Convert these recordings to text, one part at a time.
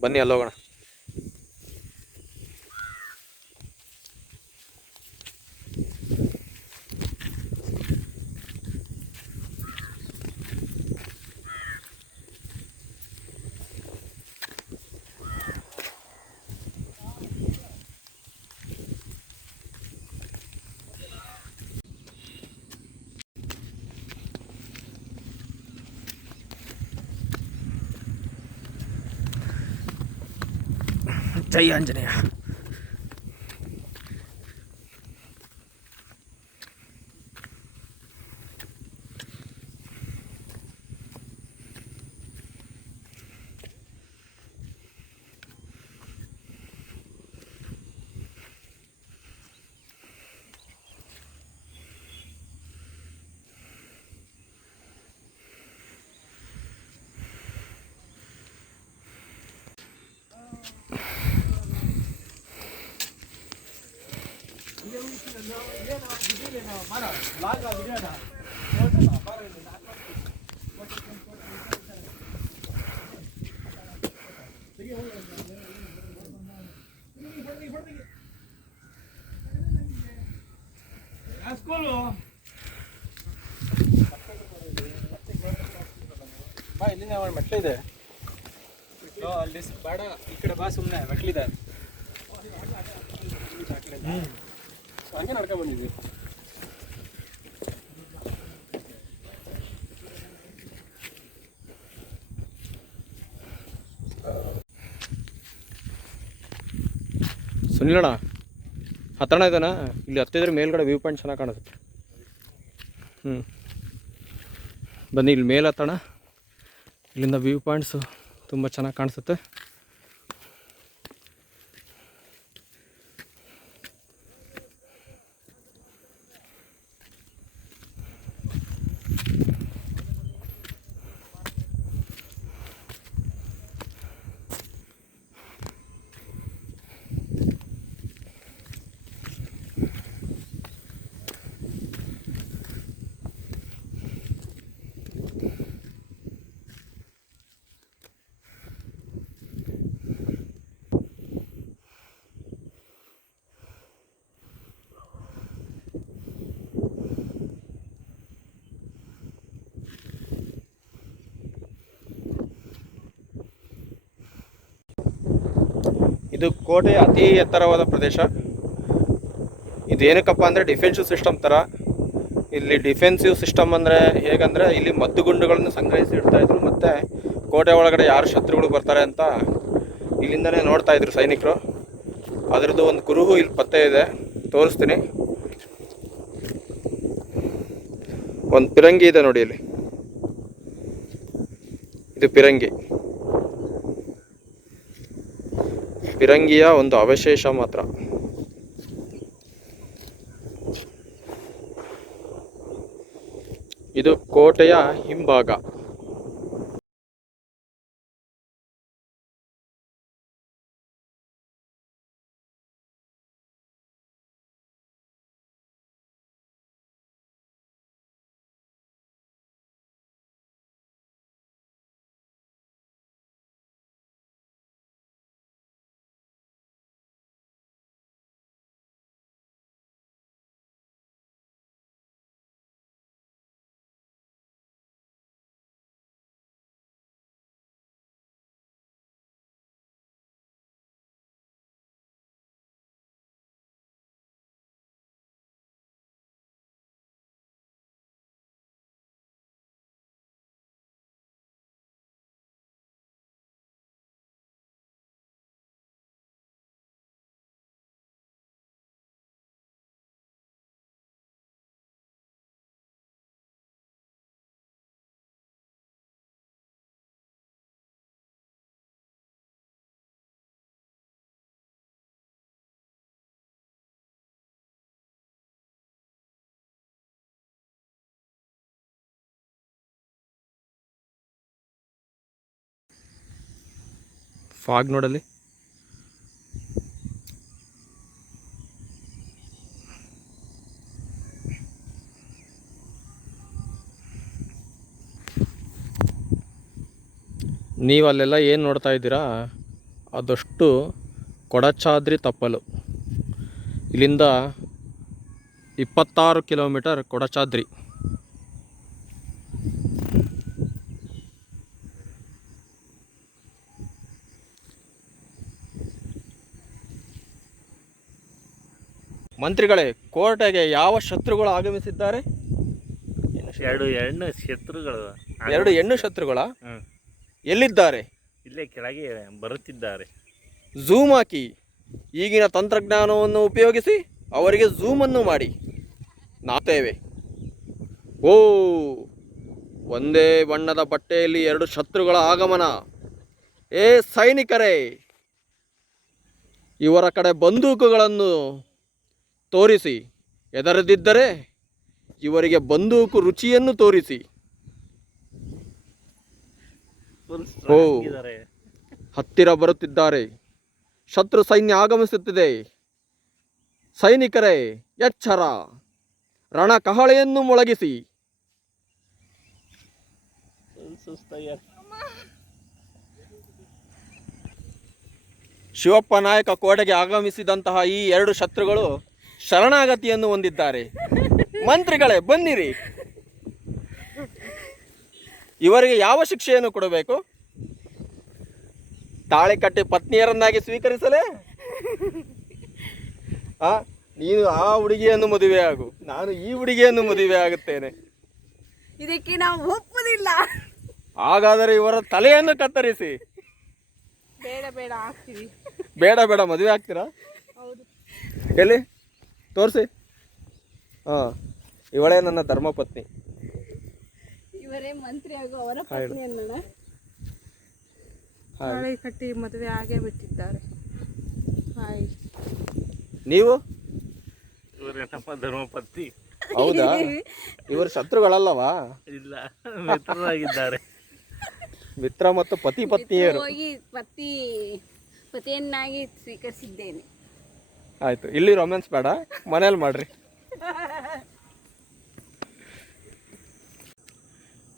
ಬನ್ನಿ ಅಲ್ಲಿ 这样子的呀。ಸ್ಕೂಲು ಬಾ ಇಲ್ಲಿಂದ ಮೆಟ್ಲಿದೆ ಅಲ್ಲಿ ಬೇಡ ಈ ಕಡೆ ಬಾ ಸುಮ್ಮನೆ ಮೆಟ್ಲಿದೆ ಹಂಗೆ ನಡ್ಕೊಂಡು ಬಂದಿದ್ವಿ. ಸುನಿಲಣ್ಣ ಹತ್ತಣ ಇದನ? ಇಲ್ಲಿ ಹತ್ತಿದ್ರೆ ಮೇಲ್ಗಡೆ ವ್ಯೂ ಪಾಯಿಂಟ್ ಚೆನ್ನಾಗಿ ಕಾಣಿಸುತ್ತೆ ಹ್ಞೂ ಬನ್ನಿ, ಇಲ್ಲಿ ಮೇಲೆ ಹತ್ತಣ ಇಲ್ಲಿಂದ ವ್ಯೂ ಪಾಯಿಂಟ್ಸು ತುಂಬ ಚೆನ್ನಾಗಿ ಕಾಣಿಸುತ್ತೆ. ಇದು ಕೋಟೆಯ ಅತಿ ಎತ್ತರವಾದ ಪ್ರದೇಶ. ಇದು ಏನಕ್ಕಪ್ಪ ಅಂದರೆ ಡಿಫೆನ್ಸಿವ್ ಸಿಸ್ಟಮ್ ಥರ ಇಲ್ಲಿ ಡಿಫೆನ್ಸಿವ್ ಸಿಸ್ಟಮ್ ಅಂದರೆ ಹೇಗಂದರೆ ಇಲ್ಲಿ ಮದ್ದುಗುಂಡುಗಳನ್ನು ಸಂಗ್ರಹಿಸಿ ಇಡ್ತಾ ಇದ್ರು. ಮತ್ತು ಕೋಟೆ ಒಳಗಡೆ ಯಾರು ಶತ್ರುಗಳು ಬರ್ತಾರೆ ಅಂತ ಇಲ್ಲಿಂದಲೇ ನೋಡ್ತಾ ಇದ್ರು ಸೈನಿಕರು. ಅದರದ್ದು ಒಂದು ಕುರುಹು ಇಲ್ಲಿ ಪತ್ತೆ ಇದೆ. ತೋರಿಸ್ತೀನಿ. ಒಂದು ಪಿರಂಗಿ ಇದೆ ನೋಡಿ ಇಲ್ಲಿ. ಇದು ಪಿರಂಗಿ. ಪಿರಂಗಿಯ ಒಂದು ಅವಶೇಷ ಮಾತ್ರ. ಇದು ಕೋಟೆಯ ಹಿಂಭಾಗ. ಫಾಗ್ ನೋಡಲ್ಲಿ. ನೀವು ಅಲ್ಲೆಲ್ಲ ಏನು ನೋಡ್ತಾ ಇದ್ದೀರಾ? ಅದಷ್ಟು ಕೊಡಚಾದ್ರಿ ತಪ್ಪಲು. ಇಲ್ಲಿಂದ ಇಪ್ಪತ್ತಾರು ಕಿಲೋಮೀಟರ್ ಕೊಡಚಾದ್ರಿ. ಮಂತ್ರಿಗಳೇ ಕೋಟೆಗೆ ಯಾವ ಶತ್ರುಗಳು ಆಗಮಿಸಿದ್ದಾರೆ? ಎರಡು ಹೆಣ್ಣು ಶತ್ರುಗಳು. ಎರಡು ಹೆಣ್ಣು ಶತ್ರುಗಳ. ಎಲ್ಲಿದ್ದಾರೆ? ಇಲ್ಲೇ ಕೆಳಗೆ ಬರುತ್ತಿದ್ದಾರೆ. ಝೂಮ್ ಹಾಕಿ. ಈಗಿನ ತಂತ್ರಜ್ಞಾನವನ್ನು ಉಪಯೋಗಿಸಿ ಅವರಿಗೆ ಝೂಮನ್ನು ಮಾಡಿ. ನಾತೇವೆ. ಓ ಒಂದೇ ಬಣ್ಣದ ಬಟ್ಟೆಯಲ್ಲಿ ಎರಡು ಶತ್ರುಗಳ ಆಗಮನ. ಏ ಸೈನಿಕರೇ ಇವರ ಕಡೆ ಬಂದೂಕುಗಳನ್ನು ತೋರಿಸಿ. ಎದರದಿದ್ದರೆ ಇವರಿಗೆ ಬಂದೂಕು ರುಚಿಯನ್ನು ತೋರಿಸಿ. ಓ. ಹತ್ತಿರ ಬರುತ್ತಿದ್ದಾರೆ. ಶತ್ರು ಸೈನ್ಯ ಆಗಮಿಸುತ್ತಿದೆ. ಸೈನಿಕರೇ ಎಚ್ಚರ. ರಣ ಕಹಳೆಯನ್ನು ಮೊಳಗಿಸಿ. ಶಿವಪ್ಪ ನಾಯಕ ಕೋಟೆಗೆ ಆಗಮಿಸಿದಂತಹ ಈ ಎರಡು ಶತ್ರುಗಳು ಶರಣಾಗತಿಯನ್ನು ಹೊಂದಿದ್ದಾರೆ. ಮಂತ್ರಿಗಳೇ ಬನ್ನಿರಿ. ಇವರಿಗೆ ಯಾವ ಶಿಕ್ಷೆಯನ್ನು ಕೊಡಬೇಕು? ತಾಳೆ ಕಟ್ಟಿ ಪತ್ನಿಯರನ್ನಾಗಿ ಸ್ವೀಕರಿಸಲೇ? ಆ ನೀನು ಆ ಹುಡುಗಿಯನ್ನು ಮದುವೆ ಆಗು. ನಾನು ಈ ಹುಡುಗಿಯನ್ನು ಮದುವೆ ಆಗುತ್ತೇನೆ. ಇದಕ್ಕೆ ನಾವು ಒಪ್ಪುದಿಲ್ಲ. ಹಾಗಾದರೆ ಇವರ ತಲೆಯನ್ನು ಕತ್ತರಿಸಿ. ಬೇಡ ಬೇಡ ಬೇಡ ಬೇಡ ಮದುವೆ ಆಗ್ತೀರಾ? ಹೌದು. ಎಲ್ಲಿ ತೋರಿಸಿ. ಹಾಂ ಇವಳೇ ನನ್ನ ಧರ್ಮಪತ್ನಿ. ಇವರೇ ಮಂತ್ರಿ ಆಗೋ ಅವರ. ಪತ್ನಿ ಅನ್ನೋಣ. ತಾಳಿ ಕಟ್ಟಿ ಮದುವೆ ಆಗೇ ಬಿಟ್ಟಿದ್ದಾರೆ. ಹಾಯ್. ನೀವು? ಇವರೇ ನಮ್ಮ ಧರ್ಮಪತ್ನಿ? ಹೌದಾ? ಇವರು ಶತ್ರುಗಳಲ್ಲವಾ? ಇಲ್ಲ ಮಿತ್ರರಾಗಿದ್ದಾರೆ. ಮಿತ್ರ ಮತ್ತು ಪತಿ ಪತ್ನಿಯರು. ಹೋಗಿ ಪತಿ ಪತಿಯನ್ನಾಗಿ ಸ್ವೀಕರಿಸಿದ್ದೇನೆ. ಆಯ್ತು. ಇಲ್ಲಿ ರೊಮ್ಯಾನ್ಸ್ ಬೇಡ. ಮನೇಲಿ ಮಾಡ್ರಿ.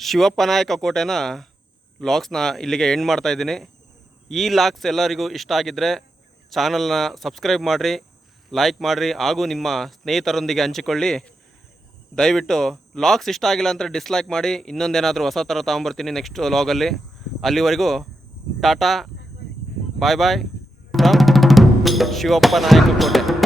ಶಿವಪ್ಪ ನಾಯಕ ಕೋಟೆನ ಲಾಗ್ಸ್ನ ಇಲ್ಲಿಗೆ ಎಂಡ್ ಮಾಡ್ತಾ ಇದ್ದೀನಿ. ಈ ಲಾಗ್ಸ್ ಎಲ್ಲರಿಗೂ ಇಷ್ಟ ಆಗಿದ್ದರೆ ಚಾನಲ್ನ ಸಬ್ಸ್ಕ್ರೈಬ್ ಮಾಡಿರಿ ಲೈಕ್ ಮಾಡಿರಿ, ಹಾಗೂ ನಿಮ್ಮ ಸ್ನೇಹಿತರೊಂದಿಗೆ ಹಂಚಿಕೊಳ್ಳಿ. ದಯವಿಟ್ಟು ಲಾಗ್ಸ್ ಇಷ್ಟ ಆಗಿಲ್ಲ ಅಂದರೆ ಡಿಸ್ಲೈಕ್ ಮಾಡಿ, ಇನ್ನೊಂದೇನಾದರೂ ಹೊಸ ಥರ ತೊಗೊಂಬರ್ತೀನಿ ನೆಕ್ಸ್ಟ್ ಲಾಗಲ್ಲಿ ಅಲ್ಲಿವರೆಗೂ Tata bye bye from Shivappa Nayaka ಕೋಟೆ